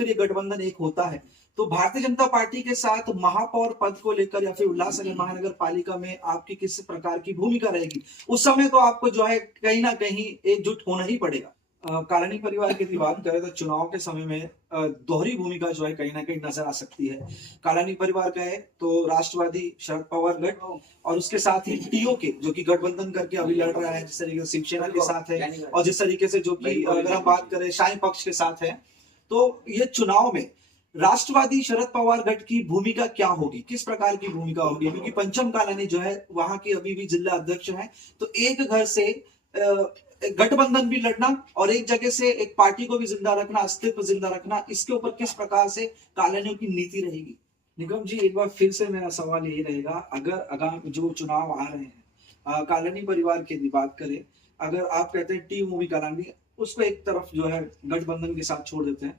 फिर ये गठबंधन एक होता है। तो भारतीय जनता पार्टी के साथ महापौर पद को लेकर या फिर उल्लासनगर महानगर पालिका में आपकी किस प्रकार की भूमिका रहेगी, उस समय तो आपको जो है कहीं ना कहीं एकजुट होना ही पड़ेगा। कालानी परिवार की बात करें तो चुनाव के समय में दोहरी भूमिका जो है कहीं ना कहीं नजर आ सकती है। कालानी परिवार का है तो राष्ट्रवादी शरद पवार गठ और उसके साथ ही टीओके जो कि गठबंधन करके अभी लड़ रहा है, जिस तरीके से शिवसेना के साथ है और जिस तरीके से जो कि अगर हम बात करें शाही पक्ष के साथ है, तो ये चुनाव में राष्ट्रवादी शरद पवार गठ की भूमिका क्या होगी, किस प्रकार की भूमिका होगी? क्योंकि पंचम कालानी जो है वहां की अभी भी जिला अध्यक्ष है, तो एक घर से गठबंधन भी लड़ना और एक जगह से एक पार्टी को भी जिंदा रखना, अस्तित्व जिंदा रखना, इसके ऊपर किस प्रकार से कालानियों की नीति रहेगी? निगम जी, एक बार फिर से मेरा सवाल यही रहेगा, अगर आगामी जो चुनाव आ रहे हैं, कालानी परिवार की बात करें, अगर आप कहते हैं टी मूवी कालानी, उसको एक तरफ जो है गठबंधन के साथ छोड़ देते हैं,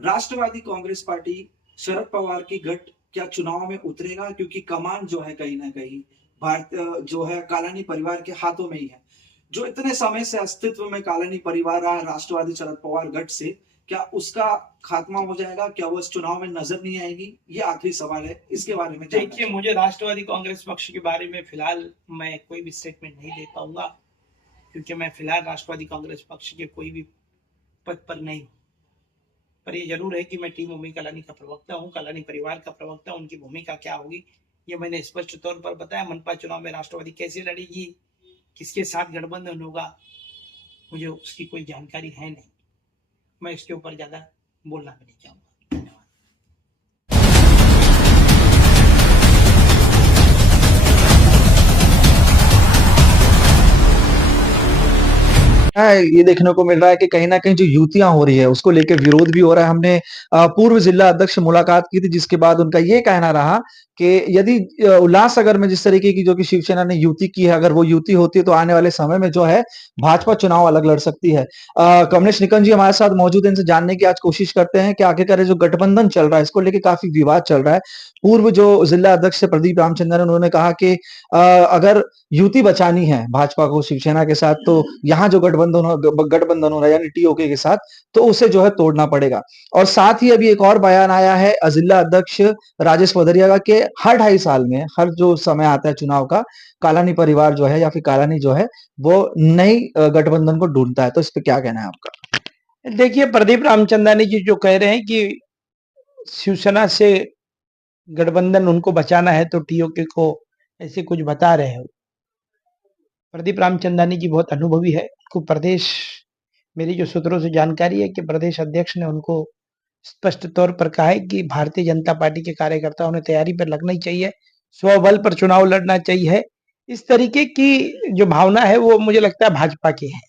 राष्ट्रवादी कांग्रेस पार्टी शरद पवार की गठ क्या चुनाव में उतरेगा? क्योंकि कमान जो है कहीं ना कहीं भारत जो है कालानी परिवार के हाथों में ही है। जो इतने समय से अस्तित्व में कालानी परिवार रहा राष्ट्रवादी शरद पवार गठ से, क्या उसका खात्मा हो जाएगा? क्या वो इस चुनाव में नजर नहीं आएगी? ये आखिरी सवाल है, इसके बारे में देखिए, मुझे राष्ट्रवादी कांग्रेस पक्ष के बारे में फिलहाल मैं कोई भी स्टेटमेंट नहीं दे पाऊंगा, क्योंकि मैं फिलहाल राष्ट्रवादी कांग्रेस पक्ष के कोई भी पद पर नहीं हूँ। पर ये जरूर है कि मैं टीम उम्मी कलानी का प्रवक्ता हूँ, कलानी परिवार का प्रवक्ता। उनकी भूमिका क्या होगी ये मैंने स्पष्ट तौर पर बताया। मनपा चुनाव में राष्ट्रवादी कैसे लड़ेगी, किसके साथ गठबंधन होगा, मुझे उसकी कोई जानकारी है नहीं। मैं इसके ऊपर ज्यादा बोलना भी नहीं चाहूंगा। ये देखने को मिल रहा है कि कहीं न कहीं जो युतियाँ हो रही है, उसको लेके विरोध भी हो रहा है। हमने पूर्व जिला अध्यक्ष से मुलाकात की थी, जिसके बाद उनका ये कहना रहा कि यदि उल्लासनगर में जिस तरीके की जो कि शिवसेना ने युति की है, अगर वो युति होती है तो आने वाले समय में जो है भाजपा चुनाव अलग लड़ सकती है। कमलेश निकम जी हमारे साथ मौजूद हैं, इनसे जानने की आज कोशिश करते हैं कि आखिरकार ये जो गठबंधन चल रहा है, इसको लेके काफ़ी विवाद चल रहा है। पूर्व जो जिला अध्यक्ष प्रदीप रामचंद्रन, उन्होंने कहा कि अगर युति बचानी है भाजपा को शिवसेना के साथ, तो यहाँ जो गठबंधन हो रहा है यानी टीओके के साथ, तो उसे जो है तोड़ना पड़ेगा। और साथ ही अभी एक और बयान आया है जिला अध्यक्ष राजेश पदरिया का कि हर 2.5 साल में, हर जो समय आता है चुनाव का, कालानी परिवार जो है या फिर कालानी जो है वो नई गठबंधन को ढूंढता है। तो इस पे क्या कहना है आपका? देखिए, प्रदीप रामचंद्रानी जी जो कह रहे हैं कि शिवसेना से गठबंधन उनको बचाना है, तो टीओके को ऐसे कुछ बता रहे हो। प्रदीप रामचंद्रानी जी बहुत अनुभवी है। उनको प्रदेश, मेरी जो सूत्रों से जानकारी है कि प्रदेश अध्यक्ष ने उनको स्पष्ट तौर पर कहा है कि भारतीय जनता पार्टी के कार्यकर्ताओं ने तैयारी पर लगना ही चाहिए, स्वबल पर चुनाव लड़ना चाहिए। इस तरीके की जो भावना है वो मुझे लगता है भाजपा की है,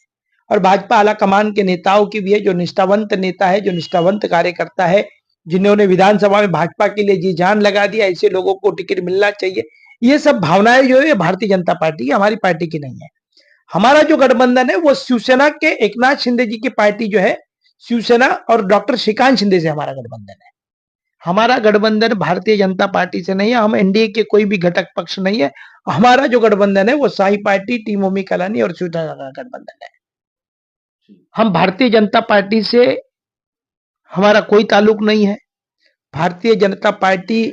और भाजपा आला कमान के नेताओं की भी है। जो निष्ठावंत नेता है, जो निष्ठावंत कार्यकर्ता है, जिन्होंने विधानसभा में भाजपा के लिए जी जान लगा दिया, ऐसे लोगों को टिकट मिलना चाहिए। ये सब भावनाएं जो है भारतीय जनता पार्टी, हमारी पार्टी की नहीं है। हमारा जो गठबंधन है वो शिवसेना के एकनाथ शिंदे जी की पार्टी जो है, शिवसेना और डॉक्टर श्रीकांत शिंदे से हमारा गठबंधन है। हमारा गठबंधन भारतीय जनता पार्टी से नहीं है, हम एनडीए के कोई भी घटक पक्ष नहीं है। हमारा जो गठबंधन है वो साई पार्टी, टीम उम्मी कलानी और शिवसेना का गठबंधन है। हम भारतीय जनता पार्टी से हमारा कोई ताल्लुक नहीं है। भारतीय जनता पार्टी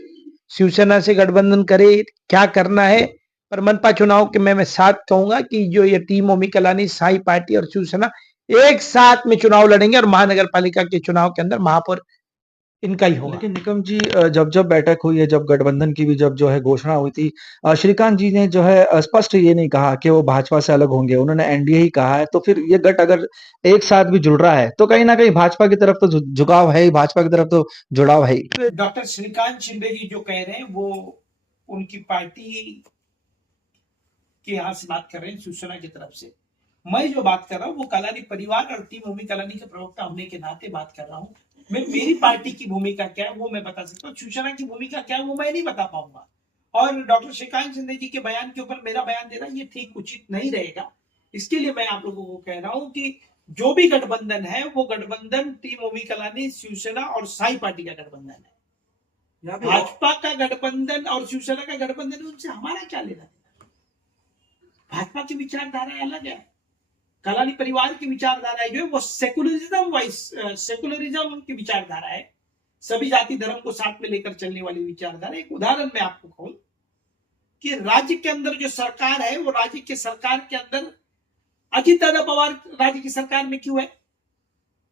शिवसेना से गठबंधन करे, क्या करना है, पर मनपा चुनाव के मैं साथ कहूंगा कि जो ये टीम उम्मी कलानी, साई पार्टी और शिवसेना एक साथ में चुनाव लड़ेंगे, और महानगर पालिका के चुनाव के अंदर महापौर इनका ही होगा। लेकिन निकम जी, जब बैठक हुई है, जब गठबंधन की भी जब जो है घोषणा हुई थी, श्रीकांत जी ने जो है स्पष्ट ये नहीं कहा कि वो भाजपा से अलग होंगे, उन्होंने एनडीए ही कहा है। तो फिर ये गठ अगर एक साथ भी जुड़ रहा है तो कहीं ना कहीं भाजपा की तरफ तो झुकाव है ही, भाजपा की तरफ तो जुड़ाव है ही। डॉक्टर श्रीकांत शिंदे जी जो कह रहे हैं वो उनकी पार्टी के यहाँ से बात कर रहे हैं, शिवसेना की तरफ से। मैं जो बात कर रहा हूँ वो कलानी परिवार और टीम उम्मी कलानी के प्रवक्ता होने के नाते बात कर रहा हूँ। मैं मेरी पार्टी की भूमिका क्या है वो मैं बता सकता हूँ, शिवसेना की भूमिका क्या है वो मैं नहीं बता पाऊंगा। और डॉक्टर श्रीकांत शिंदे जी के बयान के ऊपर मेरा बयान देना ये ठीक उचित नहीं रहेगा। इसके लिए मैं आप लोगों को कह रहा हूँ कि जो भी गठबंधन है वो गठबंधन टीम उम्मी कलानी, शिवसेना और साई पार्टी का गठबंधन है। भाजपा का गठबंधन और शिवसेना का गठबंधन, उनसे हमारा क्या लेना देना? भाजपा की विचारधारा अलग है, कलानी परिवार की विचारधारा जो है वो सेकुलरिज्म की विचारधारा है, सभी जाति धर्म को साथ में लेकर चलने वाली विचारधारा। एक उदाहरण मैं आपको कहूं कि राज्य के अंदर जो सरकार है वो राज्य के सरकार के अंदर अजित दादा पवार राज्य की सरकार में क्यों है?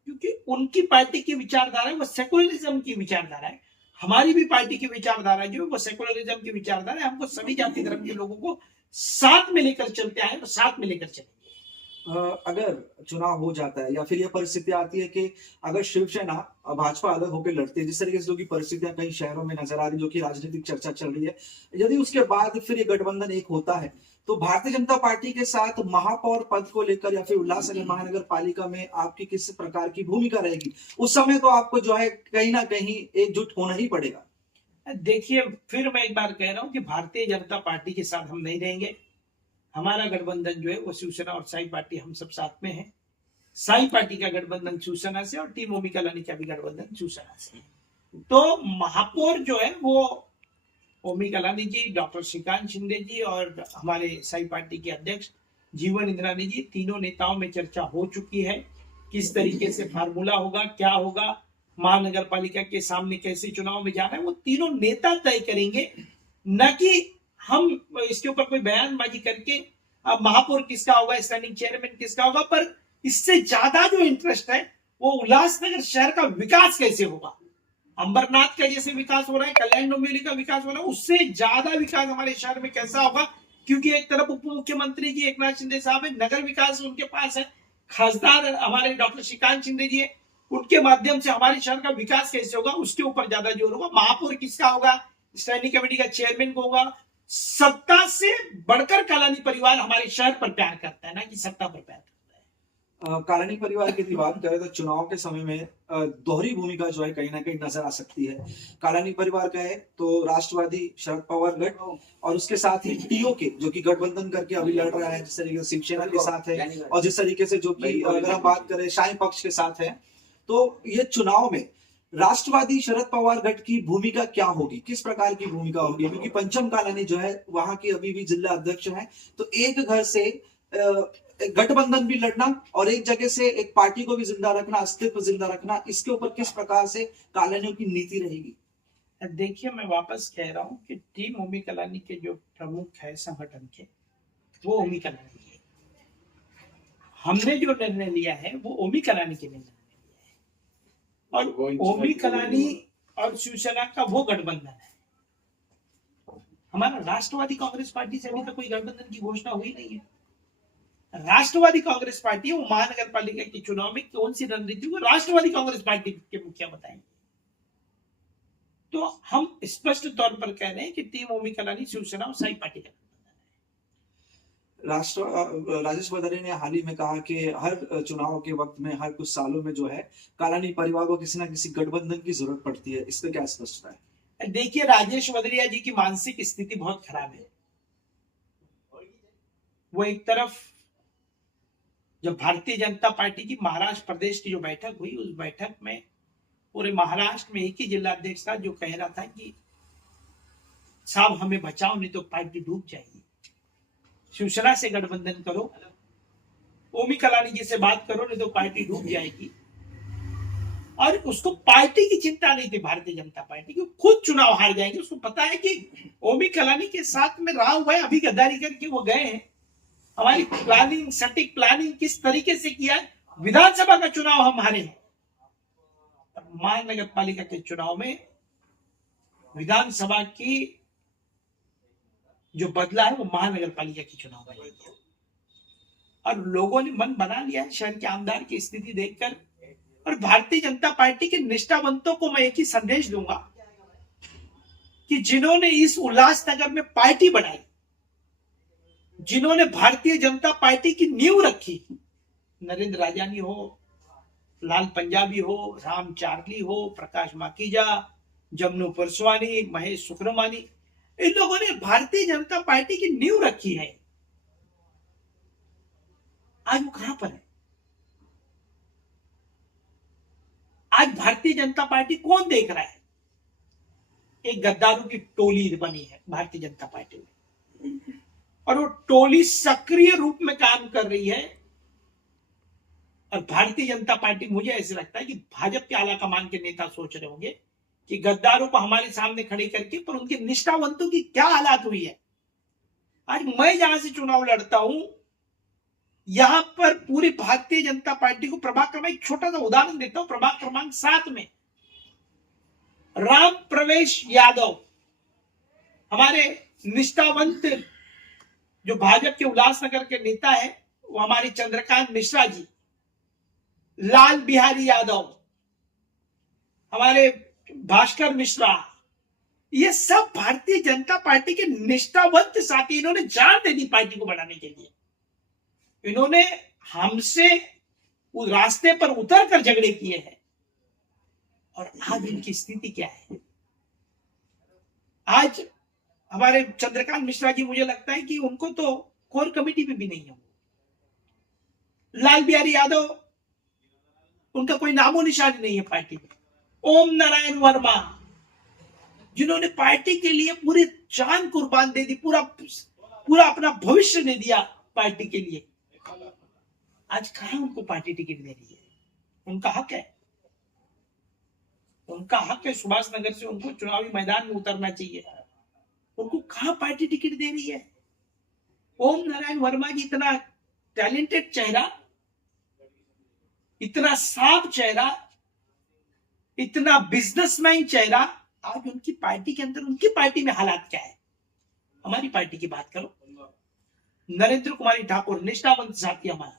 क्योंकि उनकी पार्टी की विचारधारा है वो सेकुलरिज्म की विचारधारा है। हमारी भी पार्टी की विचारधारा जो है वो सेकुलरिज्म की विचारधारा है। हमको सभी जाति धर्म के लोगों को साथ में लेकर चलते आए और साथ में लेकर चलेंगे। अगर चुनाव हो जाता है या फिर यह परिस्थिति आती है कि अगर शिवसेना भाजपा अलग होकर लड़ती है, जिस तरीके से जो की परिस्थितियां कई शहरों में नजर आ रही, जो कि राजनीतिक चर्चा चल रही है, यदि उसके बाद फिर ये गठबंधन एक होता है तो भारतीय जनता पार्टी के साथ महापौर पद को लेकर या फिर उल्लासनगर महानगर पालिका में आपकी किस प्रकार की भूमिका रहेगी? उस समय तो आपको जो है कहीं ना कहीं एकजुट होना ही पड़ेगा। देखिए, फिर मैं एक बार कह रहा हूं कि भारतीय जनता पार्टी के साथ हम नहीं रहेंगे। हमारा गठबंधन जो है वो शिवसेना और साई पार्टी हम सब साथ में है। साई पार्टी का गठबंधन शिवसेना से और टीम ओमी कलानी का भी गठबंधन शिवसेना से। तो महापौर जो है वो ओमी कलानी जी, डॉक्टर श्रीकांत शिंदे जी और हमारे साई पार्टी के अध्यक्ष जीवन इंद्रानी जी, तीनों नेताओं में चर्चा हो चुकी है। किस तरीके से फार्मूला होगा, क्या होगा, महानगर पालिका के सामने कैसे चुनाव में जाना है, वो तीनों नेता तय करेंगे, न कि हम इसके ऊपर कोई बयानबाजी करके महापौर किसका होगा, स्टैंडिंग चेयरमैन किसका होगा। पर इससे ज्यादा जो इंटरेस्ट है वो उल्लासनगर शहर का विकास कैसे होगा। अंबरनाथ का जैसे विकास हो रहा है, कल्याण डोंबिवली का विकास हो रहा है, उससे ज्यादा विकास हमारे शहर में कैसा होगा। क्योंकि एक तरफ उप मुख्यमंत्री जी एकनाथ शिंदे साहब है, नगर विकास उनके पास है, खासदार हमारे डॉक्टर श्रीकांत शिंदे जी है, उनके माध्यम से हमारे शहर का विकास कैसे होगा उसके ऊपर ज्यादा जोर होगा। महापौर किसका होगा, स्टैंडिंग कमेटी का चेयरमैन को होगा। सत्ता से बढ़कर कलानी परिवार हमारे शहर पर प्यार करता है, ना कि सत्ता पर प्यार करता है। कलानी परिवार की बात करें तो चुनाव के समय में दोहरी भूमिका जो है कहीं ना कहीं नजर आ सकती है। कलानी परिवार का है तो राष्ट्रवादी शरद पवार गठ और उसके साथ ही टीओके जो कि गठबंधन करके अभी लड़ रहा है, जिस तरीके से शिवसेना के साथ है और जिस तरीके से जो कि अगर हम बात करें शाही पक्ष के साथ है, तो ये चुनाव में राष्ट्रवादी शरद पवार गठ की भूमिका क्या होगी, किस प्रकार की भूमिका होगी? क्योंकि पंचम कालानी जो है वहां की अभी भी जिला अध्यक्ष है, तो एक घर से गठबंधन भी लड़ना और एक जगह से एक पार्टी को भी जिंदा रखना, अस्तित्व जिंदा रखना, इसके ऊपर किस प्रकार से कालानियों की नीति रहेगी? देखिए, मैं वापस कह रहा हूं कि टीम ओमी कलानी के जो प्रमुख है संगठन के, वो ओमी कलानी है। हमने जो निर्णय लिया है वो ओमी कलानी के निर्णय और ओमी कलानी और शिवसेना का वो गठबंधन है। हमारा राष्ट्रवादी कांग्रेस पार्टी से अभी तक कोई गठबंधन की घोषणा हुई नहीं है। राष्ट्रवादी कांग्रेस पार्टी वो महानगर पालिका के चुनाव में कौन सी रणनीति को राष्ट्रवादी कांग्रेस पार्टी के मुखिया बताएंगे। तो हम स्पष्ट तौर पर कह रहे हैं कि टीम ओमी कलानी शिवसेना और साई पार्टी का राजेश बदरे ने हाल ही में कहा कि हर चुनाव के वक्त में, हर कुछ सालों में जो है कालानी परिवार को किसी ना किसी गठबंधन की जरूरत पड़ती है। इस पर क्या स्पष्टता है? देखिए, राजेश बदरिया जी की मानसिक स्थिति बहुत खराब है। वो एक तरफ जब भारतीय जनता पार्टी की महाराष्ट्र प्रदेश की जो बैठक हुई, उस बैठक में पूरे महाराष्ट्र में एक ही जिला अध्यक्ष था जो कह रहा था कि साहब हमें बचाओ, नहीं तो पार्टी डूब जाएगी, शिवसेना से गठबंधन करो, ओमी कलानी जी से बात करो, नहीं तो पार्टी डूब जाएगी। और उसको पार्टी की चिंता नहीं थी भारतीय जनता पार्टी की, खुद चुनाव हार जाएंगे। उसको पता है कि ओमी कलानी के साथ में रहा हुआ है, अभी गद्दारी करके वो गए हैं। हमारी प्लानिंग, सटीक प्लानिंग किस तरीके से किया है। विधानसभा का चुनाव हम हारे हैं, महानगर पालिका के चुनाव में विधानसभा की जो बदला है वो महानगर पालिका की चुनाव में लिया और लोगों ने मन बना लिया है शहर के आमदार की स्थिति देखकर। और भारतीय जनता पार्टी के निष्ठावंतों को मैं एक ही संदेश दूंगा कि जिन्होंने इस उल्लासनगर में पार्टी बनाई, जिन्होंने भारतीय जनता पार्टी की नींव रखी, नरेंद्र राजानी हो, लाल पंजाबी हो, राम चार्ली हो, प्रकाश माकीजा, जमनू पुरसवानी, महेश सुक्रमानी, इन लोगों ने भारतीय जनता पार्टी की नींव रखी है। आज वो कहां पर है? आज भारतीय जनता पार्टी कौन देख रहा है? एक गद्दारों की टोली बनी है भारतीय जनता पार्टी में और वो टोली सक्रिय रूप में काम कर रही है और भारतीय जनता पार्टी, मुझे ऐसे लगता है कि भाजपा के आला कमान के नेता सोच रहे होंगे कि गद्दारों को हमारे सामने खड़े करके, पर उनके निष्ठावंतों की क्या हालात हुई है। आज मैं जहां से चुनाव लड़ता हूं, यहां पर पूरी भारतीय जनता पार्टी को प्रभाग क्रमांक, एक छोटा सा उदाहरण देता हूं, प्रभाग क्रमांक 7 में राम प्रवेश यादव, हमारे निष्ठावंत जो भाजपा के उल्लासनगर के नेता है, वो हमारे चंद्रकांत मिश्रा जी, लाल बिहारी यादव, हमारे भास्कर मिश्रा, ये सब भारतीय जनता पार्टी के निष्ठावंत साथी, इन्होंने जान दे दी पार्टी को बढ़ाने के लिए। इन्होंने हमसे उस रास्ते पर उतर कर झगड़े किए हैं, और आज इनकी स्थिति क्या है। आज हमारे चंद्रकांत मिश्रा जी, मुझे लगता है कि उनको तो कोर कमेटी में भी नहीं है। लाल बिहारी यादव, उनका कोई नामो निशान नहीं है पार्टी में। ओम नारायण वर्मा, जिन्होंने पार्टी के लिए पूरी जान कुर्बान दे दी, पूरा अपना भविष्य दे दिया पार्टी के लिए, आज कहां उनको पार्टी टिकट दे रही है। उनका हक है, उनका हक है, सुभाष नगर से उनको चुनावी मैदान में उतरना चाहिए। उनको कहां पार्टी टिकट दे रही है। ओम नारायण वर्मा जी, इतना टैलेंटेड चेहरा, इतना साफ चेहरा, इतना बिजनेसमैन चेहरा, आज उनकी पार्टी के अंदर, उनकी पार्टी में हालात क्या है। हमारी पार्टी की बात करो, नरेंद्र कुमारी ठाकुर, निष्ठावंत साथी हमारा,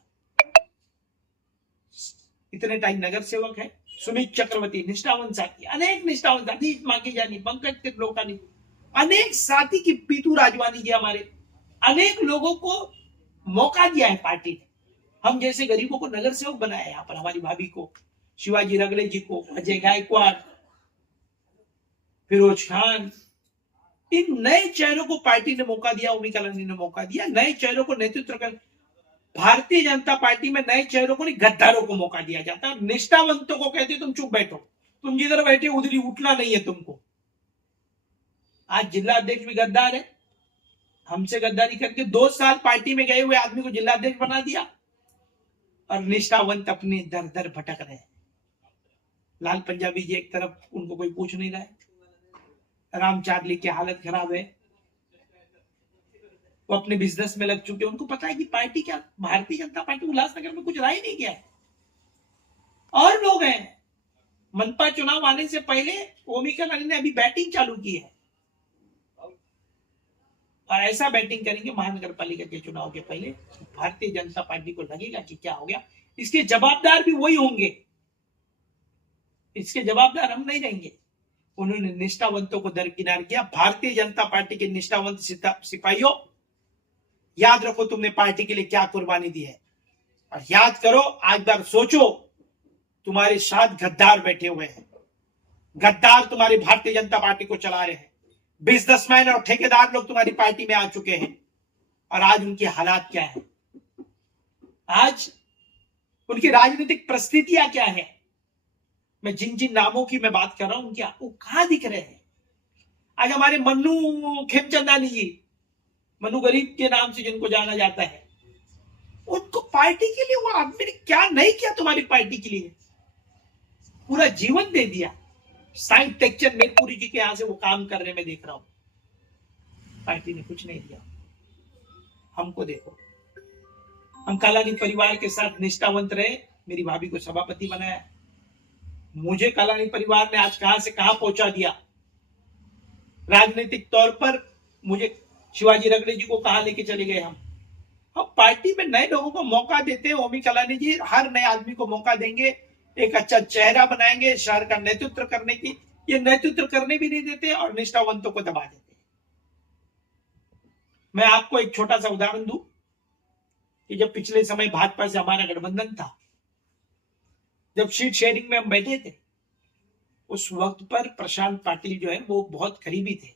इतने टाइम नगर सेवक है। सुमित चक्रवर्ती, निष्ठावंत साथी, अनेक निष्ठावंत साथी, माकी जानी, पंकज त्रिलोकानी, अनेक साथी की, पीतू राजवानी जी, हमारे अनेक लोगों को मौका दिया है पार्टी ने। हम जैसे गरीबों को नगर सेवक बनाया है यहाँ पर, हमारी भाभी को, शिवाजी रगड़े जी को, अजय गायकवाड़, फिरोज खान, इन नए चेहरों को पार्टी ने मौका दिया, उमी कलानी ने मौका दिया, नए चेहरों को नेतृत्व कर। भारतीय जनता पार्टी में नए चेहरों को नहीं, गद्दारों को मौका दिया जाता है। निष्ठावंतों को कहते तुम चुप बैठो, तुम जिधर बैठे उधर ही उठना नहीं है तुमको। आज जिला अध्यक्ष भी गद्दार है, हमसे गद्दारी करके 2 साल पार्टी में गए हुए आदमी को जिला अध्यक्ष बना दिया, और निष्ठावंत अपने दर दर भटक रहे हैं। लाल पंजाबी जी एक तरफ, उनको कोई पूछ नहीं रहा है। राम चार्ली की हालत खराब है, वो अपने बिजनेस में लग चुके हैं। उनको पता है कि पार्टी क्या, भारतीय जनता पार्टी उल्लासनगर में कुछ रहा ही नहीं गया है। और लोग हैं, मनपा चुनाव आने से पहले ओमी कलानी ने अभी बैटिंग चालू की है, और ऐसा बैटिंग करेंगे महानगर पालिका के चुनाव के पहले, भारतीय जनता पार्टी को लगेगा कि क्या हो गया। इसके जवाबदार भी वही होंगे, इसके जवाबदार हम नहीं रहेंगे। उन्होंने निष्ठावंतों को दरकिनार किया। भारतीय जनता पार्टी के निष्ठावंत सिपाहियों, याद रखो तुमने पार्टी के लिए क्या कुर्बानी दी है, और याद करो, आज बार सोचो, तुम्हारे साथ गद्दार बैठे हुए हैं। गद्दार तुम्हारी भारतीय जनता पार्टी को चला रहे हैं। बिजनेसमैन और ठेकेदार लोग तुम्हारी पार्टी में आ चुके हैं, और आज उनकी हालात क्या है, आज उनकी राजनीतिक परिस्थितियां क्या है। मैं जिन जिन नामों की मैं बात कर रहा हूं, उनके वो कहां दिख रहे हैं। आज हमारे मन्नू खेमचंदानी जी, मन्नू गरीब के नाम से जिनको जाना जाता है, उनको पार्टी के लिए वो आदमी ने क्या नहीं किया तुम्हारी पार्टी के लिए, पूरा जीवन दे दिया। साइंस टेक्चर मेरपुरी जी के यहां से वो काम कर रहे, मैं देख रहा हूं, पार्टी ने कुछ नहीं दिया। हमको देखो, हम कलानी परिवार के साथ निष्ठावंत रहे, मेरी भाभी को सभापति बनाया, मुझे कलानी परिवार ने आज कहां से कहां पहुंचा दिया। राजनीतिक तौर पर मुझे शिवाजी रगड़े जी को कहां लेके चले गए हम। पार्टी में नए लोगों को मौका देते हैं। ओमी कलानी जी हर नए आदमी को मौका देंगे, एक अच्छा चेहरा बनाएंगे शहर का नेतृत्व करने की। ये नेतृत्व करने भी नहीं देते और निष्ठावंतों को दबा देते। मैं आपको एक छोटा सा उदाहरण दूं कि जब पिछले समय भाजपा से हमारा गठबंधन था, जब सीट शेयरिंग में हम बैठे थे, उस वक्त पर प्रशांत पाटिल जो है वो बहुत करीबी थे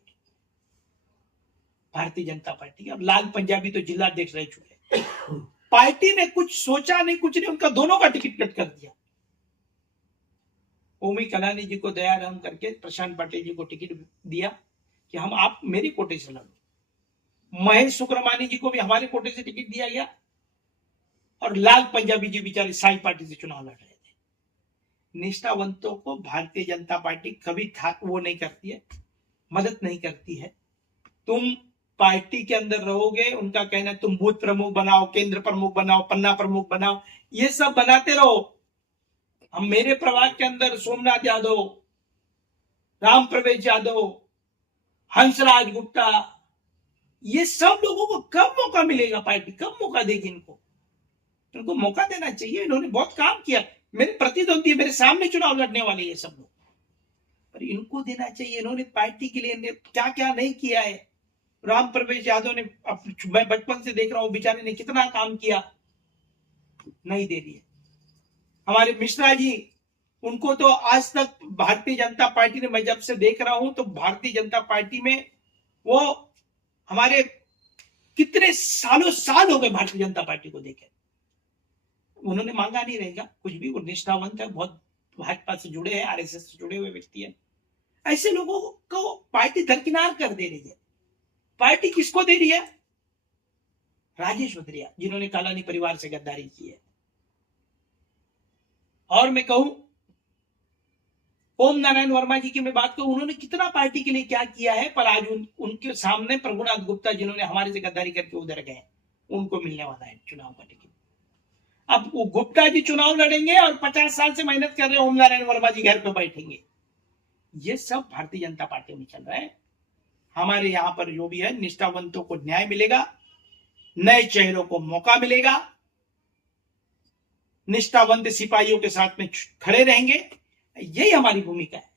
भारतीय जनता पार्टी। अब लाल पंजाबी तो जिला अध्यक्ष रह चुके। पार्टी ने कुछ सोचा नहीं, कुछ नहीं, उनका दोनों का टिकट कट कर दिया। ओमी कलानी जी को दया रहम करके प्रशांत पाटिल जी को टिकट दिया कि हम आप मेरे कोटे से लड़ो। महेश सुक्रमानी जी को भी हमारे कोटे से टिकट दिया गया। और लाल पंजाबी जी बेचारे साई पार्टी से चुनाव लड़ रहे थे। निष्ठावंतों को भारतीय जनता पार्टी कभी वो नहीं करती है, मदद नहीं करती है। तुम पार्टी के अंदर रहोगे, उनका कहना है तुम बूथ प्रमुख बनाओ, केंद्र प्रमुख बनाओ, पन्ना प्रमुख बनाओ, ये सब बनाते रहो। हम मेरे प्रभाग के अंदर सोमनाथ यादव, राम प्रवेश यादव, हंसराज गुप्ता, ये सब लोगों को कब मौका मिलेगा? पार्टी कब मौका देगी इनको? इनको मौका देना चाहिए। इन्होंने बहुत काम किया, मेरे प्रतिद्वंदी, मेरे सामने चुनाव लड़ने वाले ये सब लोग, पर इनको देना चाहिए। इन्होंने पार्टी के लिए क्या क्या नहीं किया है। राम प्रवेश यादव ने, मैं बचपन से देख रहा हूं, बेचारे ने कितना काम किया, नहीं दे दिया। हमारे मिश्रा जी, उनको तो आज तक भारतीय जनता पार्टी ने, मैं जब से देख रहा हूं तो भारतीय जनता पार्टी में वो हमारे कितने सालों साल हो गए भारतीय जनता पार्टी को देखे, उन्होंने मांगा नहीं रहेगा कुछ भी। वो निष्ठावंत है, बहुत भाजपा से जुड़े हैं, आरएसएस से जुड़े हुए व्यक्ति है। ऐसे लोगों को पार्टी दरकिनार कर दे रही है। पार्टी किसको दे रही है? राजेश भद्रिया, जिन्होंने कालानी परिवार से गद्दारी की है। और मैं कहूं, ओम नारायण वर्मा जी की मैं बात करूं, उन्होंने कितना पार्टी के लिए क्या किया है, पर आज उनके सामने प्रभुनाथ गुप्ता, जिन्होंने हमारे से गद्दारी करके उधर गए, उनको मिलने वाला है चुनाव का टिकट। अब वो गुप्ता जी चुनाव लड़ेंगे और 50 साल से मेहनत कर रहे ओम नारायण वर्मा जी घर पे बैठेंगे। ये सब भारतीय जनता पार्टी में चल रहा है। हमारे यहां पर जो भी है, निष्ठावंतों को न्याय मिलेगा, नए चेहरों को मौका मिलेगा, निष्ठावंत सिपाहियों के साथ में खड़े रहेंगे। यही हमारी भूमिका है।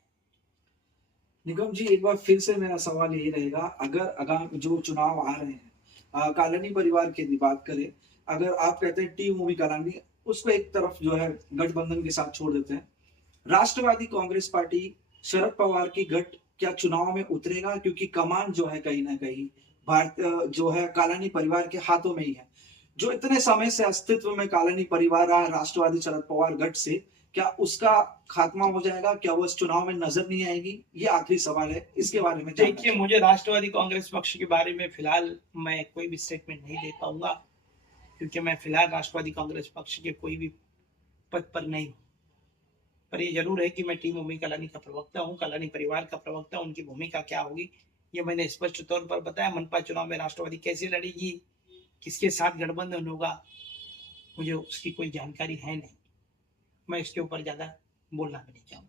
निगम जी, एक बार फिर से मेरा सवाल यही रहेगा, अगर आगामी जो चुनाव आ रहे हैं, कालानी परिवार की यदि बात करें, अगर आप कहते हैं टी मूवी कालानी, उसको एक तरफ जो है गठबंधन के साथ छोड़ देते हैं, राष्ट्रवादी कांग्रेस पार्टी शरद पवार की गठ क्या चुनाव में उतरेगा? क्योंकि कमान जो है कहीं ना कहीं भारत जो है कालानी परिवार के हाथों में ही है। जो इतने समय से अस्तित्व में कालानी परिवार रहा, राष्ट्रवादी शरद पवार गठ से, क्या उसका खात्मा हो जाएगा? क्या वो इस चुनाव में नजर नहीं आएगी? ये आखिरी सवाल है, इसके बारे में देखिए, मुझे राष्ट्रवादी कांग्रेस पक्ष के बारे में फिलहाल मैं कोई भी स्टेटमेंट नहीं दे पाऊंगा, क्योंकि मैं फिलहाल राष्ट्रवादी कांग्रेस पक्ष के कोई भी पद पर नहीं हूं। पर ये जरूर है कि मैं टीम उम्मी कालानी का प्रवक्ता हूं, कालानी परिवार का प्रवक्ता। उनकी भूमिका क्या होगी ये मैंने स्पष्ट तौर पर बताया। मनपा चुनाव में राष्ट्रवादी कैसे लड़ेगी, किसके साथ गठबंधन होगा, मुझे उसकी कोई जानकारी है नहीं। मैं इसके ऊपर ज्यादा बोलना भी नहीं चाहूंगा।